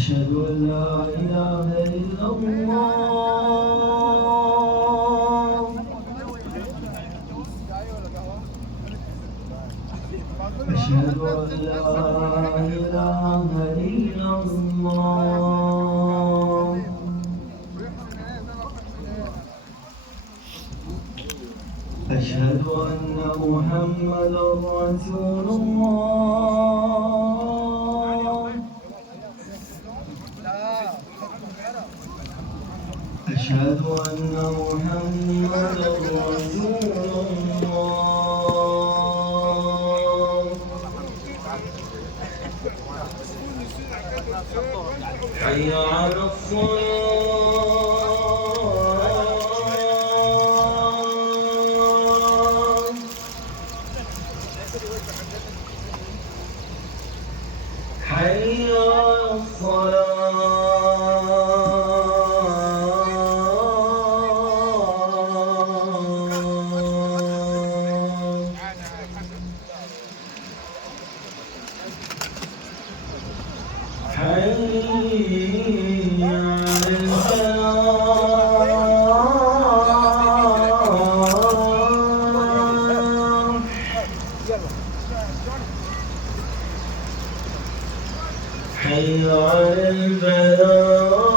أشهد أن لا إله إلا الله. أشهد أن لا إله إلا الله. أشهد أن محمدا رسول الله. أشهد أن محمدا رسول الله. حي على الصلاة. حي على الصلاة. حي على الفلاح. حي على الفلاح.